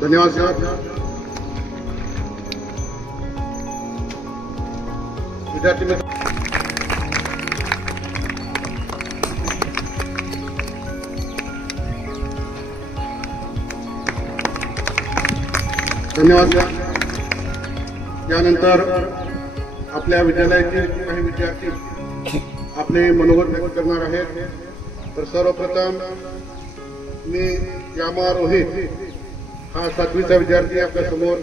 धन्यवाद सर. विद्यार्थी मित्र धन्यवाद. यानंतर आपल्या विद्यालयातील काही विद्यार्थी आपले मनोगत व्यक्त करणार आहेत. तर सर्वप्रथम मी यामा रोहित हा 7वीचा विद्यार्थी आपल्या समोर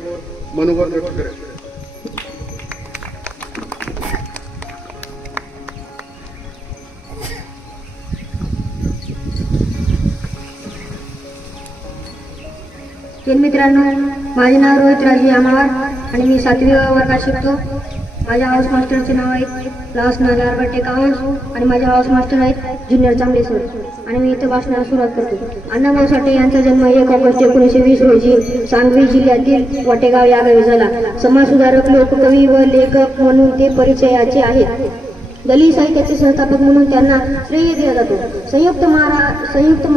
मनोगत व्यक्त करेल. मित्रांनो, माझे नाव रोहित राजी यामावर आणि मी 7वी वर्गात शिकतो. माझ्या हाऊस मास्टरचे नाव आहे लास नागार बट्टे कावंस आणि माझे हाऊस मास्टर आहेत ज्युनियर चांगले सर. आणि मी इथं भाषणाला सुरुवात करतो. अण्णाभाऊ साठे यांचा जन्म 1 ऑगस्ट 1920 रोजी सांगली जिल्ह्यातील वाटेगाव या गावी झाला. समाजसुधारक, लोककवी व लेखक म्हणून ते परिचयाचे आहेत. दलित साहित्याचे संस्थापक म्हणून त्यांना श्रेय दिला जातो. संयुक्त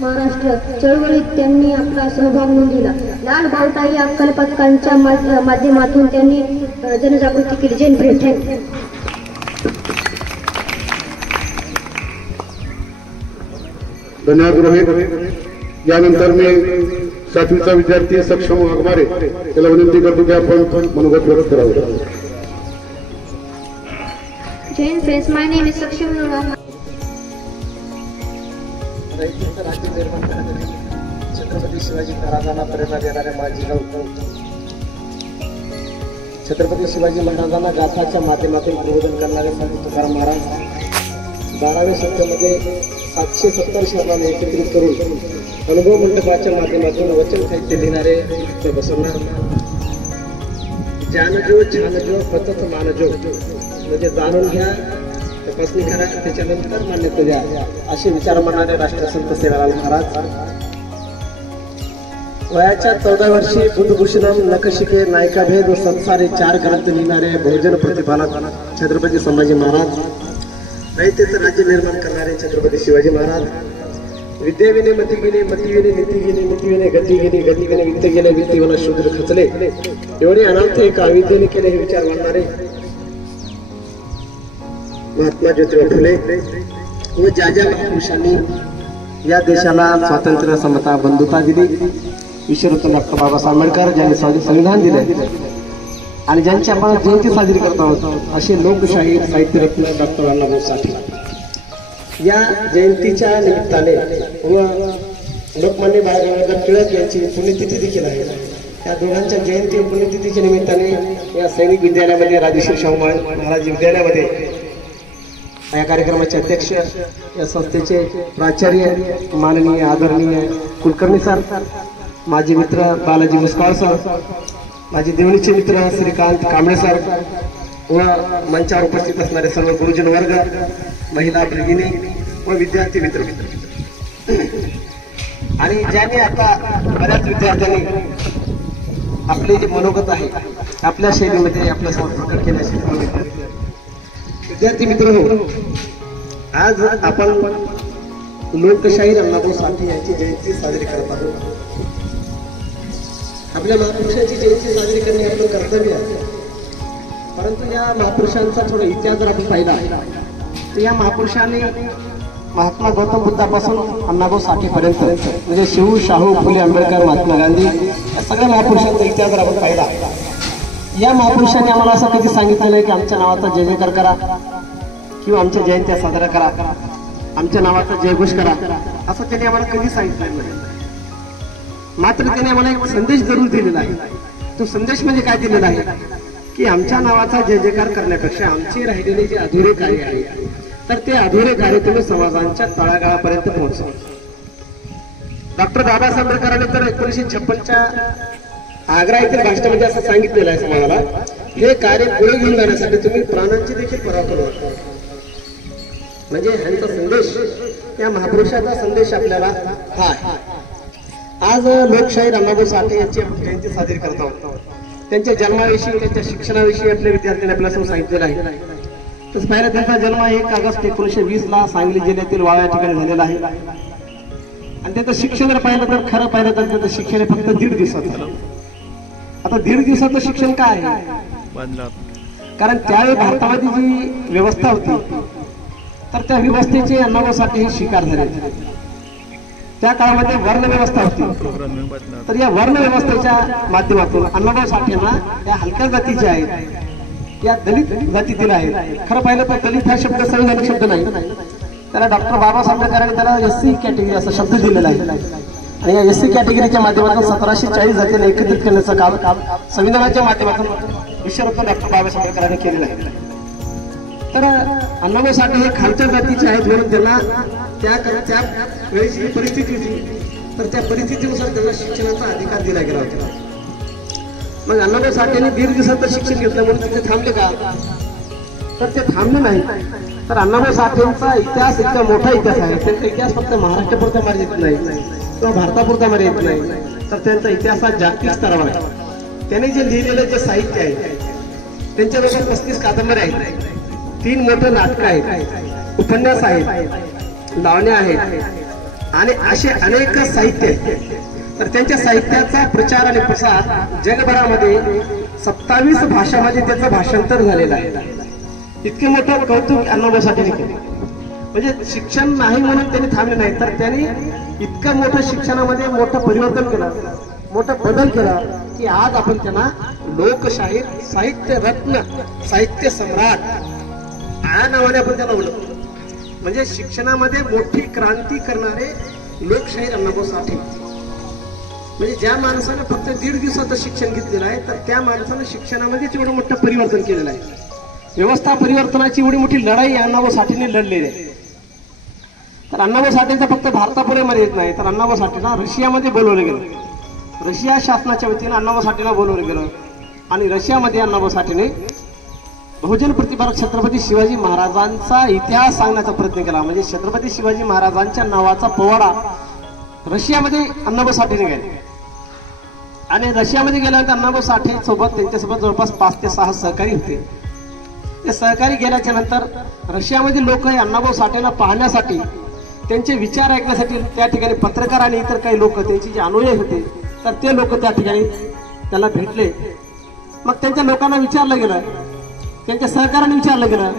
महाराष्ट्र चळवळीत त्यांनी आपला सहभाग नोंदविला. लाल बावटाई अक्कल पथकांच्या माध्यमातून त्यांनी जनजागृती केली. जैन प्रेम. धन्यवाद रोहित. यानंतर मी 7वीचा विद्यार्थी सक्षम वाघमारे त्याला विनंती करतो की आपण मनोगत व्यक्त करावं. Jain friends, my name is सक्षम वाघमारे. राज्य निर्माण करण्यासाठी छत्रपती शिवाजी महाराजांना प्रेरणा देणारे माजी गाव छत्रपती शिवाजी महाराजांना गाथाच्या माध्यमातून प्रबोधन करणारे संत तुकाराम महाराज 12व्या शतकामध्ये 770 शरणांना एकत्रित करून अनुभव मंडपाच्या माध्यमातून वचन साहित्य लिहिणारे बसवणार. जानजो छानजो पतत मानजो म्हणजे जाणून घ्या, तपासणी करा, त्याच्यानंतर मान्यता द्या असे विचार मानणारे राष्ट्रसंत सेवालाल महाराज वयाच्या 14 वर्षी बुद्धभूषणम, नखशिके, नायकाभेद व संसारे 4 ग्रंथ लिहिणारे बहुजन प्रतिपालक छत्रपती संभाजी महाराज, रयतेचं राज्य निर्माण करणारे छत्रपती शिवाजी महाराज, विद्येविने मती गेले, मतीविने नीती गेली, नीतीविने गती गेली, गतीविने वित्त गेले, वित्तीविने शूद्र खचले एवढे अनंत एका अविद्येने केले हे विचार मांडणारे महात्मा ज्योतिराव फुले व ज्या ज्या महापुरुषांनी या देशाला स्वातंत्र्य, समता, बंधुता दिली, विश्वरत्न डॉक्टर बाबासाहेब आंबेडकर ज्यांनी संविधान दिले आणि ज्यांची आपण जयंती साजरी करत आहोत असे लोकशाही साहित्यरत्न डॉक्टर अण्णाभाऊ साठे या जयंतीच्या निमित्ताने व लोकमान्य बाळ गंगाधर टिळक यांची पुण्यतिथी देखील आहे. या दोघांच्या जयंती व पुण्यतिथीच्या निमित्ताने या सैनिक विद्यालयामध्ये राजेश्वर शाहू महाराज विद्यालयामध्ये या कार्यक्रमाचे अध्यक्ष, या संस्थेचे प्राचार्य माननीय आदरणीय कुलकर्णी सर, माझे मित्र बालाजी मुस्काळ सर, माझे देवणीचे मित्र श्रीकांत कांबळे सर व मंचावर उपस्थित असणारे सर्व गुरुजन वर्ग, महिला भगिनी व विद्यार्थी मित्र आणि ज्यांनी आता बऱ्याच विद्यार्थ्यांनी आपले जे मनोगत आहे आपल्या शैलीमध्ये आपल्या प्रकट केल्याचे विद्यार्थी मित्र हो, आज आपण लोकशाहीर अण्णाभाऊ साठे यांची जयंती साजरी करत आहोत. आपल्या महापुरुषांची जयंती साजरी करणे आपलं कर्तव्य आहे. परंतु या महापुरुषांचा थोडा इतिहास जर आपण पाहिला तर या महापुरुषांनी महात्मा गौतम बुद्धापासून अण्णाभाऊ साठेपर्यंत म्हणजे शिव, शाहू, फुले, आंबेडकर, महात्मा गांधी या सगळ्या महापुरुषांचा इतिहास जर आपण पाहिला, या महापुरुषांनी आम्हाला असं कधी सांगितलं नाही की आमच्या नावाचा जय जयकार करा किंवा आमच्या जयंत्या साजरा करा, आमच्या नावाचा जयघोष करा, असं त्यांनी आम्हाला कधी सांगितलं नाही. मात्र त्याने आम्हाला एक संदेश जरूर दिलेला आहे. तो संदेश म्हणजे काय दिलेला आहे की आमच्या नावाचा जय जयकार करण्यापेक्षा आमचे राहिलेले जे अधुरे कार्य आहे तर ते अधुरे कार्य तुम्ही समाजांच्या तळागाळापर्यंत पोहोचवा. डॉक्टर बाबासाहेब आंबेडकरांनी तर 1956च्या आग्रा येथील भाषणामध्ये असं सांगितलेलं आहे समाजाला, हे कार्य पुढे घेऊन जाण्यासाठी तुम्ही प्राणांची देखील पर्वा करू नका. म्हणजे ह्यांचा संदेश, या महापुरुषाचा संदेश आपल्याला हा आहे. आज लोकशाहीर अण्णाभाऊ साठे यांची आपण जयंती साजरी करत आहोत. त्यांच्या जन्माविषयी, त्यांच्या शिक्षणाविषयी आपल्या विद्यार्थ्यांनी आपल्यासमोर सांगितलेलं आहे तसं पाहिलं त्यांचा जन्म 1 ऑगस्ट 1920 ला सांगली जिल्ह्यातील वाळा या ठिकाणी झालेला आहे. आणि त्याचं शिक्षण जर पाहिलं तर खरं पाहिलं तर त्याचं शिक्षण हे फक्त 1.5 दिवसात झालं. आता 1.5 दिवसाचं शिक्षण काय आहे? कारण त्यावेळी भारतामध्ये जी व्यवस्था होती तर त्या व्यवस्थेचे अण्णाभाऊ साठे हे शिकार झाले. त्या काळामध्ये वर्ण व्यवस्था होती. तर या वर्ण व्यवस्थेच्या माध्यमातून अण्णाभाऊ साठेंना या हलक्या जातीचे आहेत, या दलित जातीतील आहेत. खरं पाहिलं तर दलित हा शब्द संविधानिक शब्द नाही, त्याला डॉक्टर बाबासाहेब आंबेडकरांनी त्याला SC कॅटेगरी असा शब्द दिलेला आहे. आणि या SC कॅटेगरीच्या माध्यमातून 1740 जातींना एकत्रित करण्याचं काम संविधानाच्या माध्यमातून विश्वरत्न डॉक्टर बाबासाहेब आंबेडकरांनी केलेलं आहे. तर अण्णाभाऊ साठे हे खालच्या जातीचे आहेत म्हणून त्यांना त्या वेळेची जी परिस्थिती होती तर त्या परिस्थितीनुसार त्यांना शिक्षणाचा अधिकार दिला गेला होता. मग अण्णाभाऊ साठेंनी 1.5 दिवसाचं शिक्षण घेतलं म्हणून तिथे थांबले का? तर ते थांबले नाही. तर अण्णाभाऊ साठेंचा इतिहास इतका मोठा इतिहास आहे. त्यांचा इतिहास फक्त महाराष्ट्रापुरता मर्यादित नाही किंवा भारतापुरता मर्यादित नाही, तर त्यांचा इतिहास हा जागतिक स्तरावर आहे. त्यांनी जे लिहिलेलं जे साहित्य आहे, त्यांच्याबरोबर 35 कादंबऱ्या आहेत, 3 मोठे नाटकं आहेत, उपन्यास आहेत, लावण्या आहेत आणि असे अनेक साहित्य आहेत. तर त्यांच्या साहित्याचा प्रचार आणि प्रसार जगभरामध्ये 27 भाषांमध्ये त्याचं भाषांतर झालेलं आहे. इतके मोठं कौतुक अण्णाभाऊ साठेंनी केले. म्हणजे शिक्षण नाही म्हणून त्यांनी थांबले नाही, तर त्यांनी इतकं मोठं शिक्षणामध्ये मोठं परिवर्तन केलं, मोठा बदल केला की आज आपण त्यांना लोकशाहीर, साहित्य रत्न, साहित्य सम्राट या नावाने आपण त्याला ओळखतो. म्हणजे शिक्षणामध्ये मोठी क्रांती करणारे लोकशाहीर अण्णाभाऊ साठे. म्हणजे ज्या माणसानं फक्त 1.5 दिवसाचं शिक्षण घेतलेलं आहे, तर त्या माणसानं शिक्षणामध्ये एवढं मोठं परिवर्तन केलेलं आहे. व्यवस्था परिवर्तनाची एवढी मोठी लढाई अण्णाभाऊ साठेंनी लढलेली आहे. तर अण्णाभाऊ साठेंचा फक्त भारतापुढे मर्यादित नाही, तर अण्णाभाऊ साठेंना रशियामध्ये बोलवलं गेलं. रशिया शासनाच्या वतीनं अण्णाभाऊ साठेंना बोलवलं गेलं आणि रशियामध्ये अण्णाभाऊ साठेने बहुजन प्रतिपादक छत्रपती शिवाजी महाराजांचा इतिहास सांगण्याचा प्रयत्न केला. म्हणजे छत्रपती शिवाजी महाराजांच्या नावाचा पोवाडा रशियामध्ये अण्णाभाऊ साठेने गेले. आणि रशियामध्ये गेल्यानंतर अण्णाभाऊ साठे सोबत त्यांच्यासोबत जवळपास 5 ते 6 सहकारी होते. ते सहकारी गेल्याच्या नंतर रशियामधील लोक हे अण्णाभाऊ साठेंना पाहण्यासाठी, त्यांचे विचार ऐकण्यासाठी त्या ठिकाणी पत्रकार आणि इतर काही लोक, त्यांचे जे अनुयायी होते, तर ते लोक त्या ठिकाणी त्याला भेटले. मग त्यांच्या लोकांना विचारलं गेलं, त्यांच्या सहकार्याने विचारलं गेलं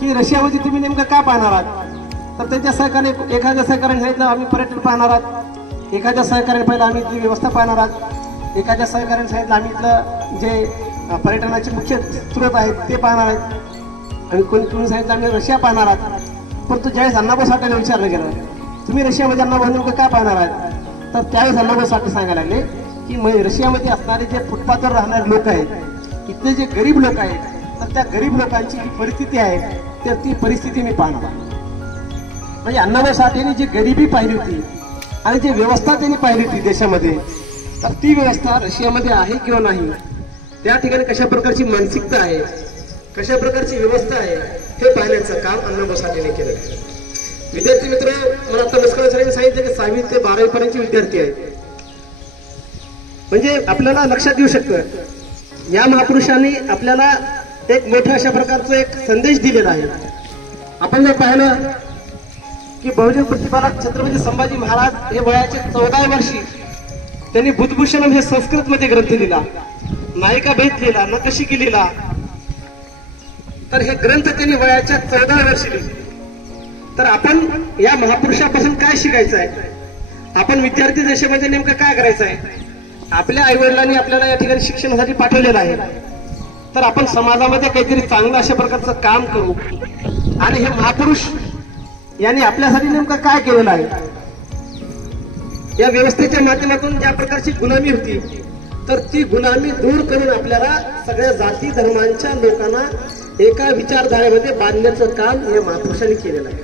की रशियामध्ये तुम्ही नेमकं काय पाहणार आहात? तर त्यांच्या सहकार्याने, एखाद्या सहकार्याने सांगितलं आम्ही पर्यटन पाहणार आहात, एखाद्या सहकार्याने पहिलं आम्ही इथली व्यवस्था पाहणार आहात, एखाद्या सहकार्याने सांगितलं आम्ही इथलं जे पर्यटनाचे मुख्य स्रोत आहेत ते पाहणार आहेत, आणि कोणी सांगितलं आम्ही रशिया पाहणार आहात. परंतु ज्यावेळेस अण्णाभाऊ साठेला विचारलं गेलं तुम्ही रशियामध्ये अण्णाभाऊ नेमकं काय पाहणार आहात, तर त्यावेळेस अण्णाभाऊ साठे सांगायला लागले की रशियामध्ये असणारे जे फुटपाथवर राहणारे लोक आहेत, इथले जे गरीब लोक आहेत, तर त्या गरीब लोकांची जी परिस्थिती आहे तर ती परिस्थिती मी पाहणार. म्हणजे अण्णाभाऊ साठेंनी जी गरिबी पाहिली होती आणि जी व्यवस्था त्यांनी पाहिली होती देशामध्ये, तर ती व्यवस्था रशियामध्ये आहे किंवा नाही, त्या ठिकाणी कशा प्रकारची मानसिकता आहे, कशा प्रकारची व्यवस्था आहे, हे पाहण्याचं काम अण्णाभाऊ साठेंनी केलं. विद्यार्थी मित्र, मला आता मुस्कळ सरांनी सांगितलं की 6वी ते 12वी पर्यंतचे विद्यार्थी आहेत. म्हणजे आपल्याला लक्षात येऊ शकतं या महापुरुषांनी आपल्याला एक मोठ्या अशा प्रकारचा एक संदेश दिलेला आहे. आपण जर पाहिलं की बहुजन प्रतिपादक छत्रपती संभाजी महाराज हे वयाच्या 14व्या वर्षी त्यांनी बुद्धभूषण हे संस्कृत मध्ये ग्रंथ लिहिला, नायिका भेद लिहिला, नकशिकी लिहिला. तर हे ग्रंथ त्यांनी वयाच्या 14व्या वर्षी लिहिले. तर आपण या महापुरुषापासून काय शिकायचं आहे? आपण विद्यार्थी देशामध्ये नेमकं काय करायचं आहे? आपल्या आई वडिलांनी आपल्याला या ठिकाणी शिक्षणासाठी पाठवलेलं आहे, तर आपण समाजामध्ये काहीतरी चांगलं अशा प्रकारचं काम करू. आणि हे महापुरुष यांनी आपल्यासाठी नेमकं काय केलेलं आहे? या व्यवस्थेच्या माध्यमातून ज्या प्रकारची गुलामी होती, तर ती गुलामी दूर करून आपल्याला सगळ्या जाती धर्मांच्या लोकांना एका विचारधारेमध्ये बांधण्याचं काम या महापुरुषांनी केलेलं आहे.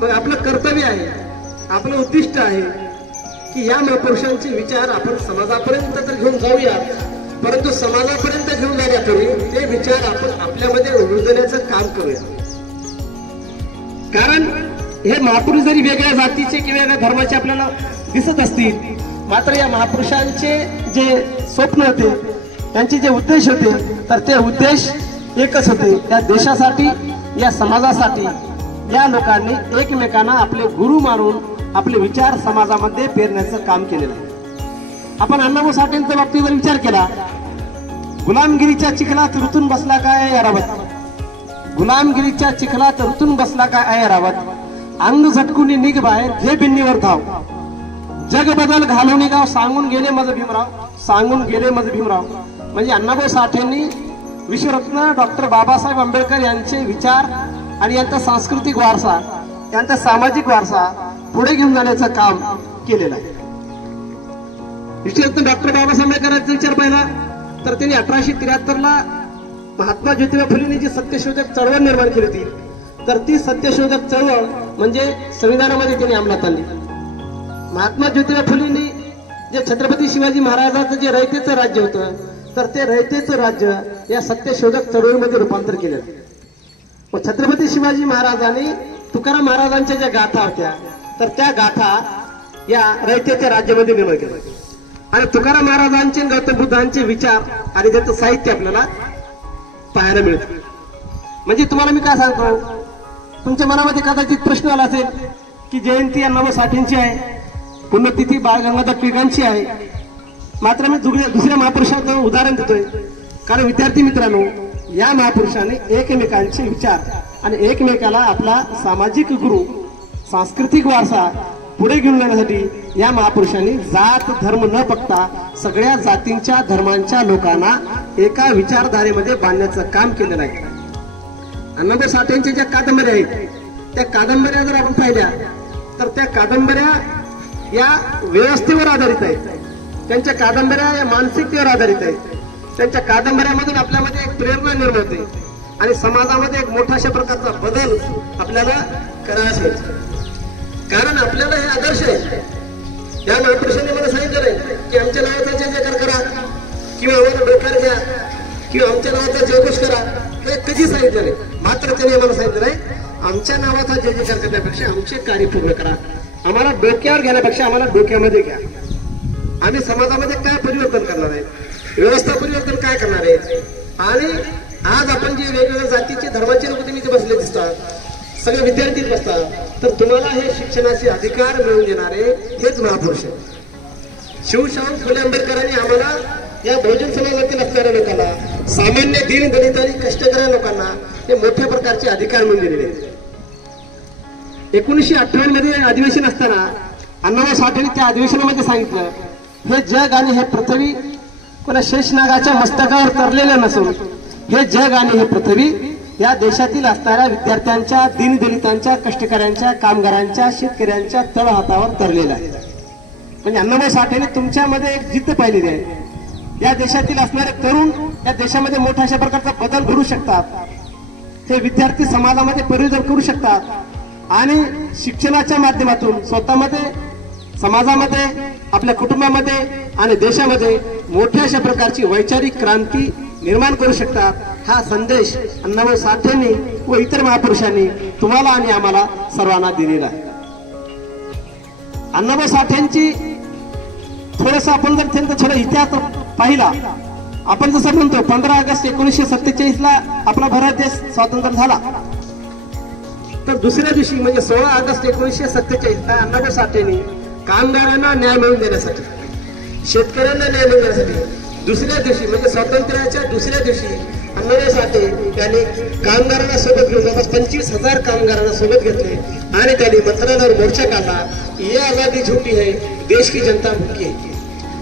मग आपलं कर्तव्य आहे, आपलं उद्दिष्ट आहे की या महापुरुषांचे विचार आपण समाजापर्यंत तर घेऊन जाऊया, परंतु समाजापर्यंत घेऊन जाण्यापूर्वी ते विचार आपण आपल्यामध्ये रुजवण्याचं काम करूया. कारण हे महापुरुष जरी वेगळ्या जातीचे किंवा वेगळ्या धर्माचे आपल्याला दिसत असतील, मात्र या महापुरुषांचे जे स्वप्न होते, त्यांचे जे उद्देश होते, तर ते उद्देश एकच होते. या देशासाठी, या समाजासाठी या लोकांनी एकमेकांना आपले गुरु मानून आपले विचार समाजामध्ये पेरण्याचं काम केलेलं आहे. आपण अण्णाभाऊ साठेंच्या बाबतीत जर विचार केला, गुलामगिरीच्या चिखलात रुतून बसला काय ऐरावत, गुलामगिरीच्या चिखलात रुतून बसला काय ऐरावत, अंग झटकून निघ बाहेर घे बिन्नीवर धाव, जग बदल घालवणी गाव सांगून गेले मज भीमराव, सांगून गेले मज भीमराव. म्हणजे अण्णाभाऊ साठेंनी विश्वरत्न डॉक्टर बाबासाहेब आंबेडकर यांचे विचार आणि यांचा सांस्कृतिक वारसा, यांचा सामाजिक वारसा पुढे घेऊन जाण्याचं काम केलेलं आहे. विश्वरत्न डॉक्टर बाबासाहेब आंबेडकरांचा विचार पाहिला तर त्यांनी 1873ला महात्मा ज्योतिबा फुलेंनी जी सत्यशोधक चळवळ निर्माण केली होती, तर ती सत्यशोधक चळवळ म्हणजे संविधानामध्ये त्यांनी अंमलात आणली. महात्मा ज्योतिबा फुलेंनी जे छत्रपती शिवाजी महाराजांचं जे रयतेचं राज्य होतं, तर ते रयतेचं राज्य या सत्यशोधक चळवळीमध्ये रूपांतर केलं. व छत्रपती शिवाजी महाराजांनी तुकाराम महाराजांच्या ज्या गाथा होत्या, तर त्या गाथा या रयतेच्या राज्यामध्ये निर्माण केल्या. आणि तुकाराम महाराजांचे, गौतम बुद्धांचे विचार आणि त्याचं साहित्य आपल्याला पाहायला मिळतं. म्हणजे तुम्हाला मी काय सांगतो, तुमच्या मनामध्ये कदाचित प्रश्न आला असेल की जयंती अण्णाभाऊ साठेंची आहे, पुण्यतिथी बाळ गंगाधर टिळकांची आहे, मात्र मी दुसऱ्या महापुरुषाचं उदाहरण देतोय. कारण विद्यार्थी मित्रांनो, या महापुरुषाने एकमेकांचे विचार आणि एकमेकाला आपला सामाजिक गुरु, सांस्कृतिक वारसा पुढे घेऊन जाण्यासाठी या महापुरुषांनी जात धर्म न बघता सगळ्या जातींच्या धर्मांच्या लोकांना एका विचारधारेमध्ये बांधण्याचं काम केलेलं आहे. अण्णाभाऊ साठेंच्या ज्या कादंबऱ्या आहेत, त्या कादंबऱ्या जर आपण पाहिल्या तर त्या कादंबऱ्या या व्यवस्थेवर आधारित आहेत. त्यांच्या कादंबऱ्या या मानसिकतेवर आधारित आहेत. त्यांच्या कादंबऱ्यामधून आपल्यामध्ये एक प्रेरणा निर्माण होते आणि समाजामध्ये एक मोठा अशा प्रकारचा बदल आपल्याला करायचा आहे. कारण आपल्याला हे आदर्श आहे. या महापुरुषांनी मला सांगितलं आहे की आमच्या नावाचा जय जयकार करा किंवा आम्हाला डोक्यावर घ्या किंवा आमच्या नावाचा जयघोष करा, हे कधी सांगितलं नाही. मात्र त्यांनी आम्हाला सांगितलं आहे, आमच्या नावाचा जय जयकार करण्यापेक्षा आमचे कार्य पूर्ण करा. आम्हाला डोक्यावर घेण्यापेक्षा आम्हाला डोक्यामध्ये घ्या. आम्ही समाजामध्ये काय परिवर्तन करणार आहे, व्यवस्था परिवर्तन काय करणार आहे. आणि आज आपण जे वेगवेगळ्या जातीचे धर्माचे लोक तुम्ही इथे बसले दिसतात, सगळे विद्यार्थी बसतात, तर तुम्हाला हे शिक्षणाचे अधिकार मिळवून देणारे हेच महापुरुष आहेत. शिवशाहू फुले आंबेडकरांनी आम्हाला या बहुजन समाजातील असणाऱ्या लोकांना, सामान्य दीन दलित आणि कष्टकरी लोकांना हे मोठ्या प्रकारचे अधिकार मिळवून दिलेले आहेत. 1958 मध्ये अधिवेशन असताना अण्णाभाऊ साठेंनी त्या अधिवेशनामध्ये सांगितलं, हे जग आणि हे पृथ्वी कोणा शेषनागाच्या मस्तकावर तरलेलं नसून हे जग आणि हे पृथ्वी या देशातील असणाऱ्या विद्यार्थ्यांच्या, दीनदलितांच्या, कष्टकऱ्यांच्या, कामगारांच्या, शेतकऱ्यांच्या तळहातावर तरलेलं आहे. म्हणजे अण्णाभाऊ साठेंनी तुमच्यामध्ये एक जिद्द पाहिलेली आहे. या देशातील असणारे तरुण या देशामध्ये मोठ्या अशा प्रकारचा बदल घडू शकतात. हे विद्यार्थी समाजामध्ये परिवर्तन करू शकतात आणि शिक्षणाच्या माध्यमातून स्वतःमध्ये, समाजामध्ये, आपल्या कुटुंबामध्ये आणि देशामध्ये मोठ्या अशा प्रकारची वैचारिक क्रांती निर्माण करू शकतात. हा संदेश अण्णाभाऊ साठेंनी व इतर महापुरुषांनी तुम्हाला आणि आम्हाला सर्वांना दिलेला आहे. अण्णाभाऊ साठेंची थोडस आपण जर त्यांचा थोडा इतिहास पाहिला, आपण जसं म्हणतो 15 ऑगस्ट 1947 ला आपला भारत देश स्वातंत्र्य झाला, तर दुसऱ्या दिवशी म्हणजे 16 ऑगस्ट 1947 ला अण्णाभाऊ साठेंनी कामगारांना न्याय मिळवून देण्यासाठी, शेतकऱ्यांना न्याय मिळवून देण्यासाठी दुसऱ्या दिवशी म्हणजे स्वातंत्र्याच्या दुसऱ्या दिवशी अण्णाभाऊ साठे यांनी कामगारांना सोबत घेऊन जवळपास 25,000 कामगारांना सोबत घेतले आणि त्यांनी मंत्रालयावर मोर्चा काढला. ये आजादी झूठी है, देश की जनता भूकी है.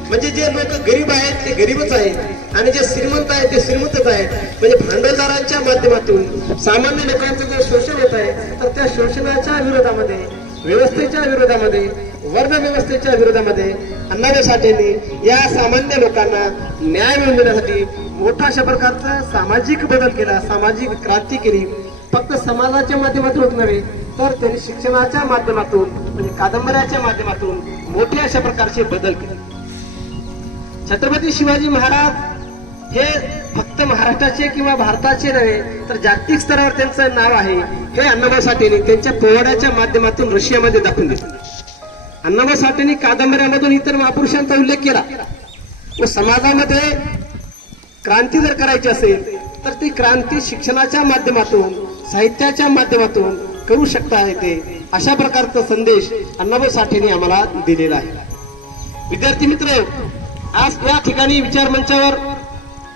म्हणजे जे लोक गरीब आहेत ते गरीबच आहेत आणि जे श्रीमंत आहेत ते श्रीमंतच आहेत. म्हणजे भांडवलदारांच्या माध्यमातून सामान्य लोकांचं जे शोषण होत आहे, तर त्या शोषणाच्या विरोधामध्ये, व्यवस्थेच्या विरोधामध्ये, वर्ण व्यवस्थेच्या विरोधामध्ये अण्णाभाऊ साठेंनी या सामान्य लोकांना न्याय मिळवून देण्यासाठी मोठा अशा प्रकारचा सामाजिक बदल केला, सामाजिक क्रांती केली. फक्त समाजाच्या माध्यमातून होत नव्हे, तर त्यांनी शिक्षणाच्या माध्यमातून म्हणजे कादंबऱ्याच्या माध्यमातून मोठे अशा प्रकारचे बदल केले. छत्रपती शिवाजी महाराज हे फक्त महाराष्ट्राचे किंवा भारताचे नव्हे, तर जागतिक स्तरावर त्यांचं नाव आहे. हे अण्णाभाऊ साठेंनी त्यांच्या पोवाड्याच्या माध्यमातून रशियामध्ये दाखवून दिलं. अण्णाभाऊ साठेंनी कादंबऱ्यामधून इतर महापुरुषांचा उल्लेख केला व समाजामध्ये क्रांती जर करायची असेल तर ती क्रांती शिक्षणाच्या माध्यमातून, साहित्याच्या माध्यमातून करू शकता येते, अशा प्रकारचा संदेश अण्णाभाऊ साठेंनी आम्हाला दिलेला आहे. विद्यार्थी मित्र, आज या ठिकाणी विचार मंचावर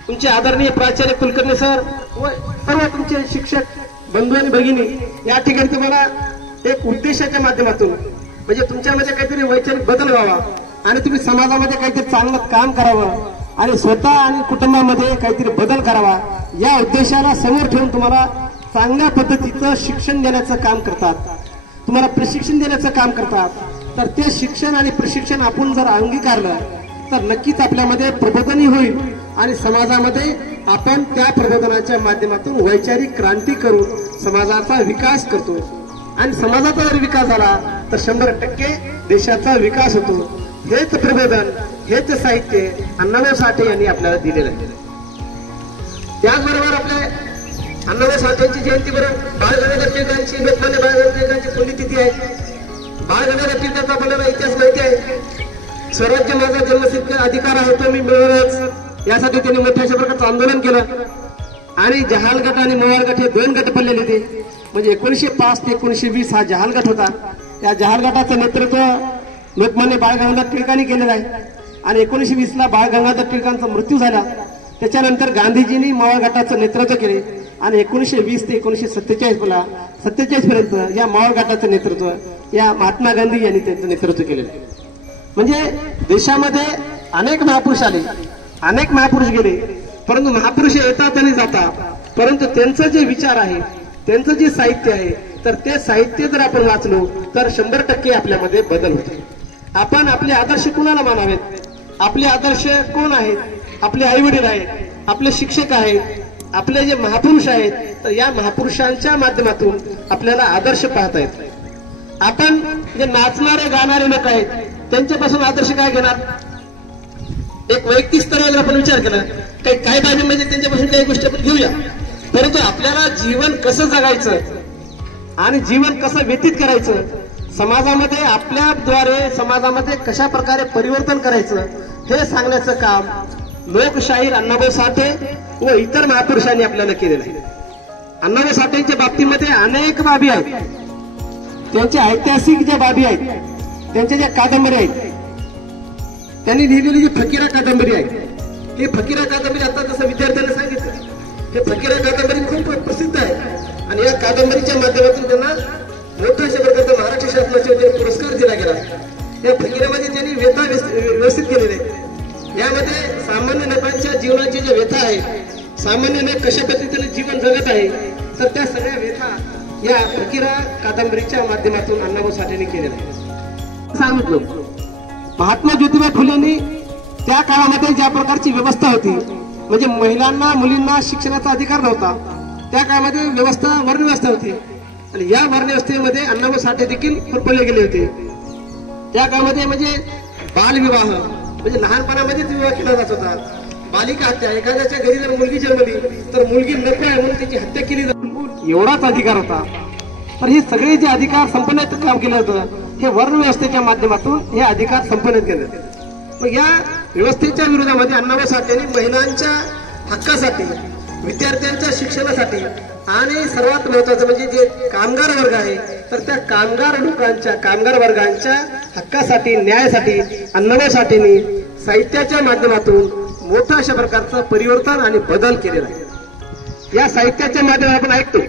तुमचे आदरणीय प्राचार्य कुलकर्णी सर व सर्व तुमचे शिक्षक बंधू आणि भगिनी या ठिकाणी तुम्हाला एक उद्देशाच्या माध्यमातून, म्हणजे तुमच्यामध्ये काहीतरी वैचारिक बदल व्हावा आणि तुम्ही समाजामध्ये काहीतरी चांगलं काम करावं आणि स्वतः आणि कुटुंबामध्ये काहीतरी बदल करावा, या उद्देशाला समोर ठेवून तुम्हाला चांगल्या पद्धतीचं शिक्षण देण्याचं काम करतात, तुम्हाला प्रशिक्षण देण्याचं काम करतात. तर ते शिक्षण आणि प्रशिक्षण आपण जर अंगीकारलं तर नक्कीच आपल्यामध्ये प्रबोधनही होईल आणि समाजामध्ये आपण त्या प्रबोधनाच्या माध्यमातून वैचारिक क्रांती करून समाजाचा विकास करतो. आणि समाजाचा जर विकास झाला तर 100% देशाचा विकास होतो. हेच प्रबोधन, हेच साहित्य अण्णाभाऊ साठे यांनी आपल्याला दिलेलं आहे. त्याचबरोबर आपल्या अण्णाभाऊ साठेंची जयंती बरोबर बाळ गंगाधर टिळकांची, लोकमान्य बाळ गंगाधर टिळकांची पुण्यतिथी आहे. बाळ गंगाधर टिळकांचा आपल्याला इतिहास माहिती आहे. स्वराज्य माझा जन्मसिद्ध अधिकार आहे तो मी मिळवणारच, यासाठी त्यांनी मोठ्या अशा प्रकारचं आंदोलन केलं. आणि जहाल गट आणि मवाळ गट हे 2 गट पडलेले होते. म्हणजे 1905 ते 1920 हा जहाल गट होता. या जहाल गटाचं नेतृत्व लोकमान्य बाळ गंगाधर टिळकांनी केलेलं आहे. आणि 1920ला बाळ गंगाधर टिळकांचा मृत्यू झाला. त्याच्यानंतर गांधीजींनी मवाळ गटाचं नेतृत्व केले आणि 1920 ते 1947 पर्यंत या मवाळ गटाचं नेतृत्व या महात्मा गांधी यांनी त्यांचं नेतृत्व केलेलं आहे. म्हणजे देशामध्ये अनेक महापुरुष आले, अनेक महापुरुष गेले, परंतु महापुरुष येतात आणि जातात, परंतु त्यांचं जे विचार आहे, त्यांचं जे साहित्य आहे, तर ते साहित्य जर आपण वाचलो तर 100% आपल्यामध्ये बदल होते. आपण आपले आदर्श कुणाला मानावेत? आपले आदर्श कोण आहेत? आपले आई वडील आहेत, आपले शिक्षक आहेत, आपले जे महापुरुष आहेत, तर या महापुरुषांच्या माध्यमातून आपल्याला आदर्श पाहता येत. आपण जे नाचणारे गाणारे लोक आहेत त्यांच्यापासून आदर्श काय घेणार? एक वैयक्तिक स्तरावर आपण विचार केला काही काय पाहिजे म्हणजे त्यांच्यापासून काही गोष्टी आपण घेऊया, परंतु आपल्याला जीवन कसं जगायचं आणि जीवन कसं व्यतीत करायचं, समाजामध्ये आपल्याद्वारे समाजामध्ये कशा प्रकारे परिवर्तन करायचं हे सांगण्याचं काम लोकशाहीर अण्णाभाऊ साठे व इतर महापुरुषांनी आपल्याला केलेलं आहे. अण्णाभाऊ साठेंच्या बाबतीमध्ये अनेक बाबी आहेत. त्यांच्या ऐतिहासिक ज्या बाबी आहेत, त्यांच्या ज्या कादंबरी आहेत, त्यांनी लिहिलेली जी फकीरा कादंबरी आहे, ही फकीरा कादंबरी आता जसं विद्यार्थ्यांना सांगितलं, हे फकीरा कादंबरी खूप प्रसिद्ध आहे. आणि या कादंबरीच्या माध्यमातून त्यांना मोठ्या अशा प्रकारचा महाराष्ट्र शासनाचा पुरस्कार दिला गेला. या फकीरामध्ये त्यांनी व्यथा व्यवस्थित केलेले आहेत. यामध्ये सामान्य लोकांच्या जीवनाची ज्या व्यथा आहे, सामान्य लोक कशा पद्धतीने जीवन जगत आहे, तर त्या सगळ्या व्यथा या फकीरा कादंबरीच्या माध्यमातून अण्णाभाऊ साठेंनी केलेल्या आहेत. सांगितलं महात्मा ज्योतिबा फुलेंनी त्या काळामध्ये ज्या प्रकारची व्यवस्था होती, म्हणजे महिलांना मुलींना शिक्षणाचा अधिकार नव्हता, त्या काळामध्ये व्यवस्था वर्णव्यवस्था होती आणि या वर्णव्यवस्थेमध्ये अण्णाभाऊ साठे देखील पुरपले गेले होते. त्या काळामध्ये म्हणजे बालविवाह, म्हणजे लहानपणामध्येच विवाह केला जात होता. बालिका हत्या, एखाद्याच्या घरी जर मुलगी जन्मली तर मुलगी नको आहे म्हणून त्याची हत्या केली जाते, एवढाच अधिकार होता. तर हे सगळे जे अधिकार संपन्नाचं काम केलं होतं, हे वर्णव्यवस्थेच्या माध्यमातून हे अधिकार संपन्न केले. मग या व्यवस्थेच्या विरोधामध्ये अण्णाभाऊ साठेंनी महिलांच्या हक्कासाठी, विद्यार्थ्यांच्या शिक्षणासाठी आणि सर्वात महत्वाचं म्हणजे जे कामगार वर्ग आहे, तर त्या कामगार वर्गांच्या हक्कासाठी, न्यायासाठी अण्णाभाऊ साठेंनी साहित्याच्या माध्यमातून मोठ्या अशा प्रकारचं परिवर्तन आणि बदल केलेला आहे. या साहित्याच्या माध्यमातून आपण ऐकतो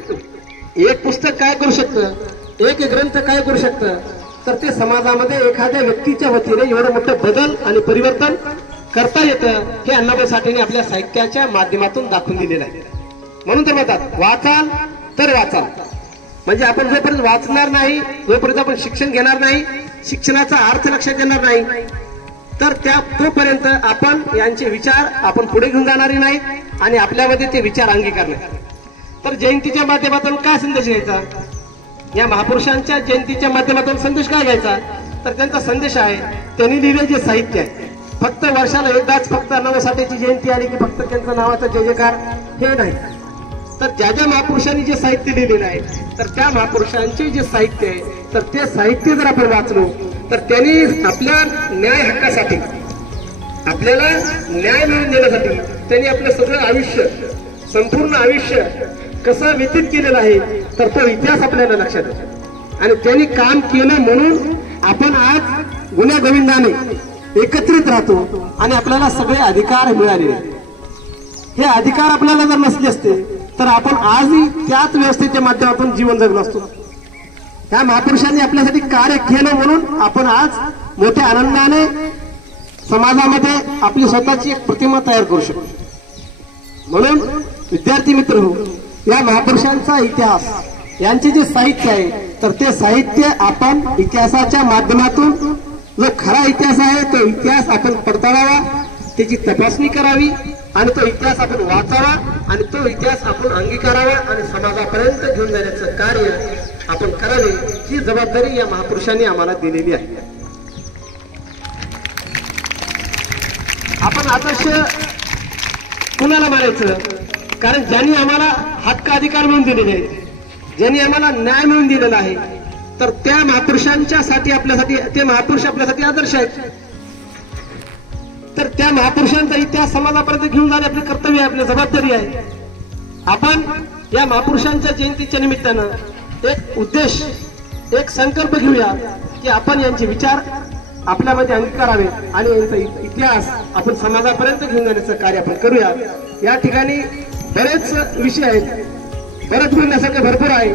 एक पुस्तक काय करू शकतं, एक ग्रंथ काय करू शकतं, तर ते समाजामध्ये एखाद्या व्यक्तीच्या वतीने एवढं मोठं बदल आणि परिवर्तन करता येतं, हे अण्णाभाऊ साठेंनी आपल्या साहित्याच्या माध्यमातून दाखवून दिलेलं आहे. म्हणून तर म्हणतात वाचाल तर वाचाल, म्हणजे आपण जोपर्यंत वाचणार नाही, जोपर्यंत आपण शिक्षण घेणार नाही, शिक्षणाचा अर्थ लक्षात येणार नाही, तर तोपर्यंत आपण यांचे विचार आपण पुढे घेऊन जाणारे नाही आणि आपल्यामध्ये ते विचार अंगीकारणार. तर जयंतीच्या माध्यमातून काय संदेश घ्यायचा, या महापुरुषांच्या जयंतीच्या माध्यमातून संदेश काय घ्यायचा, तर त्यांचा संदेश आहे त्यांनी लिहिलेले जे साहित्य आहे, फक्त वर्षाला एकदाच फक्त अण्णाभाऊ साठेची जयंती आली की फक्त त्यांचा नावाचा जय जयकार हे नाही, तर ज्या ज्या महापुरुषांनी जे साहित्य लिहिलेलं आहे, तर त्या महापुरुषांचे जे साहित्य आहे, तर ते साहित्य जर आपण वाचलो तर त्यांनी आपल्या न्याय हक्कासाठी, आपल्याला न्याय मिळवून देण्यासाठी त्यांनी आपलं सगळं आयुष्य संपूर्ण आयुष्य कसं व्यतीत केलेलं आहे तर तो इतिहास आपल्याला लक्षात येतो आणि त्यांनी काम केलं म्हणून आपण आज गुन्ह्या गोविंदाने एकत्रित राहतो आणि आपल्याला सगळे अधिकार मिळालेले. हे अधिकार आपल्याला जर नसले असते तर आपण आजही त्याच व्यवस्थेच्या माध्यमातून जीवन जगलो असतो. त्या महापुरुषांनी आपल्यासाठी कार्य केलं म्हणून आपण आज मोठ्या आनंदाने समाजामध्ये आपली स्वतःची एक प्रतिमा तयार करू शकतो. म्हणून विद्यार्थी मित्र हो, या महापुरुषांचा इतिहास यांचे जे साहित्य आहे तर ते साहित्य आपण इतिहासाच्या माध्यमातून जो खरा इतिहास आहे तो इतिहास आपण पडताळावा, त्याची तपासणी करावी आणि तो इतिहास आपण वाचावा आणि तो इतिहास आपण अंगीकारावा आणि समाजापर्यंत घेऊन जाण्याचं कार्य आपण करावे. ही जबाबदारी या महापुरुषांनी आम्हाला दिलेली आहे. आपण आदर्श कुणाला मानायचं? कारण ज्यांनी आम्हाला हक्क अधिकार मिळवून दिलेले आहेत, ज्यांनी आम्हाला न्याय मिळवून दिलेला आहे तर त्या महापुरुषांच्या साठी आपल्यासाठी ते महापुरुष आपल्यासाठी आदर्श आहेत. तर त्या महापुरुषांचा इतिहास समाजापर्यंत घेऊन जाणे आपले कर्तव्य आहे, आपली जबाबदारी आहे. आपण या महापुरुषांच्या जयंतीच्या निमित्तानं एक उद्देश, एक संकल्प घेऊया की आपण यांचे विचार आपल्यामध्ये अंगीकारावे आणि यांचा इतिहास आपण समाजापर्यंत घेऊन जाण्याचं कार्य आपण करूया. या ठिकाणी बरेच विषय आहेत, बरंच बोलण्यासारखं भरपूर आहे,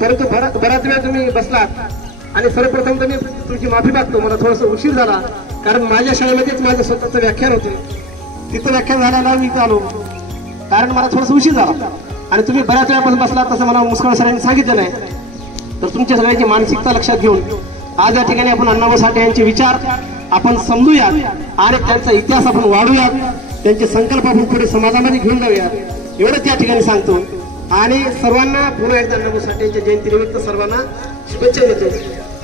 परंतु बराच वेळ तुम्ही बसलात आणि सर्वप्रथम तुम्ही तुमची माफी मागतो. मला थोडासा उशीर झाला कारण माझ्या शाळेमध्येच माझं स्वतःचं व्याख्यान होते, तिथं व्याख्यान झाल्याला मी इथं आलो कारण मला थोडासा उशीर झाला आणि तुम्ही बऱ्याच वेळापासून बसलात तसं मला मुस्कळ सरांनी सांगितलं नाही. तर तुमच्या सगळ्यांची मानसिकता लक्षात घेऊन आज या ठिकाणी आपण अण्णाभाऊ साठे यांचे विचार आपण समजूयात आणि त्यांचा इतिहास आपण वाढूयात, त्यांचे संकल्प आपण पुढे समाजामध्ये घेऊन जाऊयात एवढंच या ठिकाणी सांगतो. आणि सर्वांना पुन्हा एकदा अण्णाभाऊ साठे यांच्या जयंतीनिमित्त सर्वांना शुभेच्छा देतो.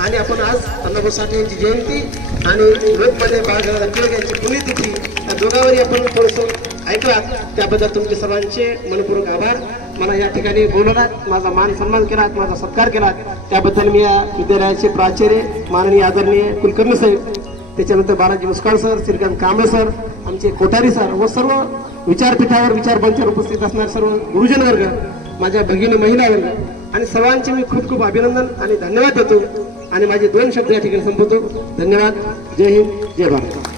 आणि आपण आज अण्णाभाऊ साठे यांची जयंती आणि लोकमान्य बाळ गंगाधर टिळक यांची पुण्यतिथी या दोघांवरही आपण थोडंसं ऐकलात, त्याबद्दल तुमचे सर्वांचे मनपूर्वक आभार. मला या ठिकाणी बोलवलात, माझा मान सन्मान केलात, माझा सत्कार केलात, त्याबद्दल मी या विद्यालयाचे प्राचार्य माननीय आदरणीय कुलकर्णी साहेब, त्याच्यानंतर बालाजी मुस्काळ सर, श्रीकांत कांबळे सर, आमचे कोठारी सर व सर्व विचारपीठावर विचारमंचावर उपस्थित असणारे सर्व गुरुजन वर्ग, माझ्या भगिनी महिला वर्ग आणि सर्वांचे मी खूप खूप अभिनंदन आणि धन्यवाद देतो आणि माझे 2 शब्द या ठिकाणी संपवतो. धन्यवाद. जय हिंद, जय भारत.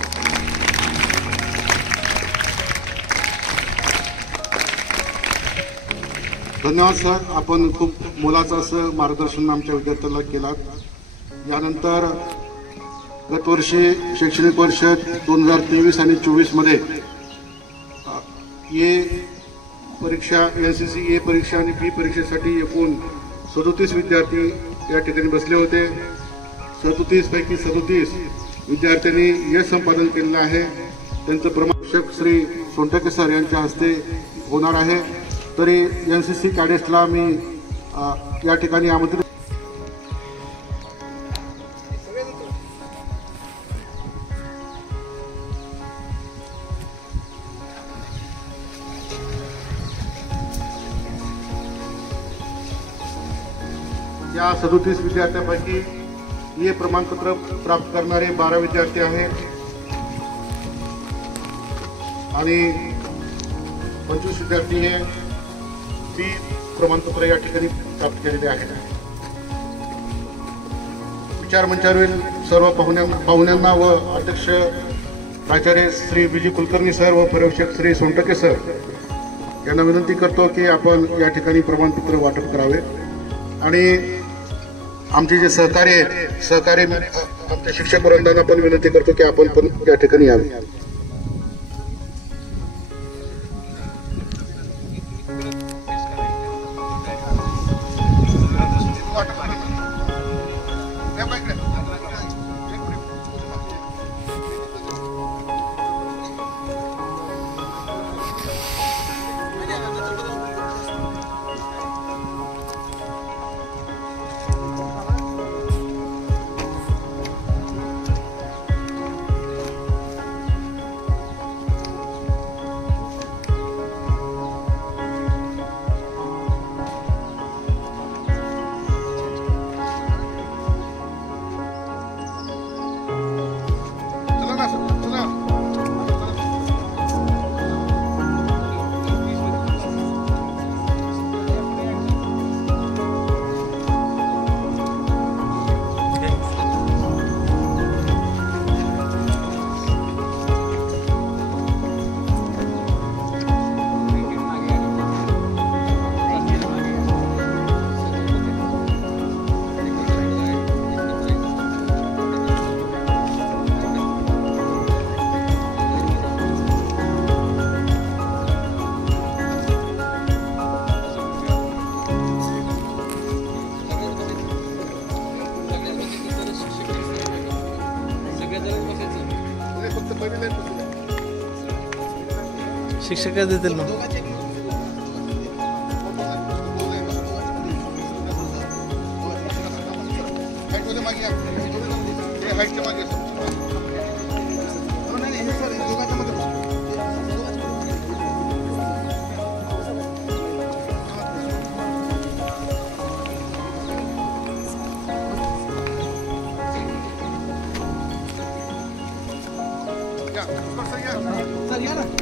धन्यवाद सर, आपण खूप मोलाचं असं मार्गदर्शन आमच्या विद्यार्थ्यांना केलात. यानंतर गत वर्षी शैक्षणिक वर्ष 2023 आणि 24 मध्ये परीक्षा NCC ए परीक्षा आणि बी परीक्षेसाठी एकूण 37 विद्यार्थी या ठिकाणी बसले होते. 37 पैकी 37 विद्यार्थ्यांनी यश संपादन केलेलं आहे. त्यांचं प्रमाणपत्र श्री सोनटके सर यांच्या हस्ते होणार आहे. तरी NCC कॅडेट्सला मी या ठिकाणी आमंत्रित या 37 विद्यार्थ्यांपैकी हे प्रमाणपत्र प्राप्त करणारे 12 विद्यार्थी आहेत आणि 25 विद्यार्थी हे बी प्रमाणपत्र या ठिकाणी प्राप्त केलेले आहेत. विचार मंचावरील सर्व पाहुण्यांना व अध्यक्ष प्राचार्य श्री BG कुलकर्णी सर व पर्यवेक्षक श्री सोनटके सर यांना विनंती करतो की आपण या ठिकाणी प्रमाणपत्र वाटप करावे आणि आमचे जे सहकारी आमच्या शिक्षक वृंदांना पण विनंती करतो की आपण पण या ठिकाणी यावे. शिक्षकच देतील मग. या.